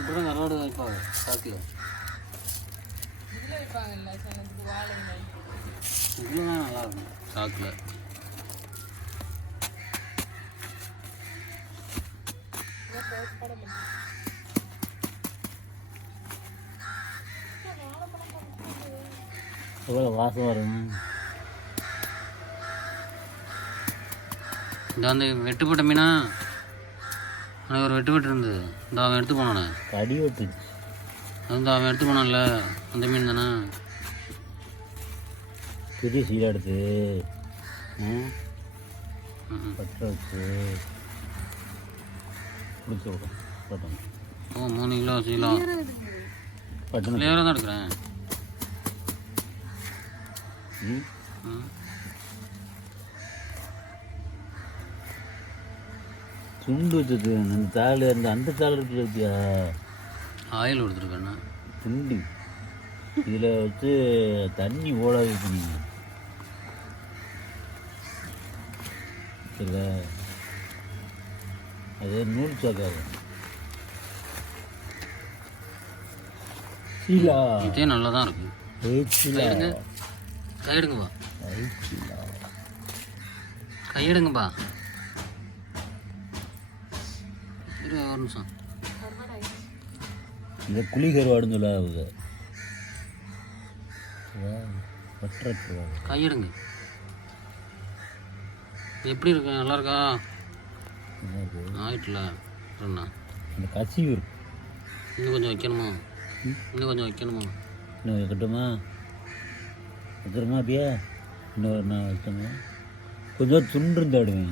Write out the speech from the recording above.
இப்படி கருவாடு வைப்பாங்க சாக்கில். இதில் தான் நல்லாயிருக்கும் சாக்கில். எவ்வளோ வாசம் வரும். இந்த வந்து வெட்டுப்பட்ட மீனா எனக்கு ஒரு வெட்டு இருந்தது. இந்த அவன் எடுத்து போனானே கடி வெட்டு. அது அவன் எடுத்து போனான்ல அந்த மீன் தானே. பெரிய சீலை எடுத்து பற்ற வச்சு பிடிச்சி விடும். ஓ 3 கிலோ சீலா கிளியராக தான் எடுக்கிறேன். துண்டு வச்சது அந்த தாள் அந்த தாள் இருக்குது வச்சியா ஆயில் கொடுத்துருக்கேண்ணா துண்டு. இதில் வச்சு தண்ணி ஓடாது பண்ணிங்க சரிதா. அது நூல் சாக்காது. சீலா இதே நல்லா தான் இருக்குது. கையெடுங்கப்பா கையெடுங்கப்பா. ஒரு நிமிஷம். இந்த குழி கருவாடுன்னு சொல்லாது கையெடுங்க. எப்படி இருக்கு? நல்லா இருக்கா? ஆயிட்டுல இந்த கசிவு இருக்கு. இன்னும் கொஞ்சம் வைக்கணுமா? இன்னும் கொஞ்சம் வைக்கணுமா? இன்னும் வைக்கட்டுமா? வைக்கிறோமா அப்படியே? இன்னும் வைக்கணுமா? கொஞ்சம் துண்டு இருந்தாடுவேன்.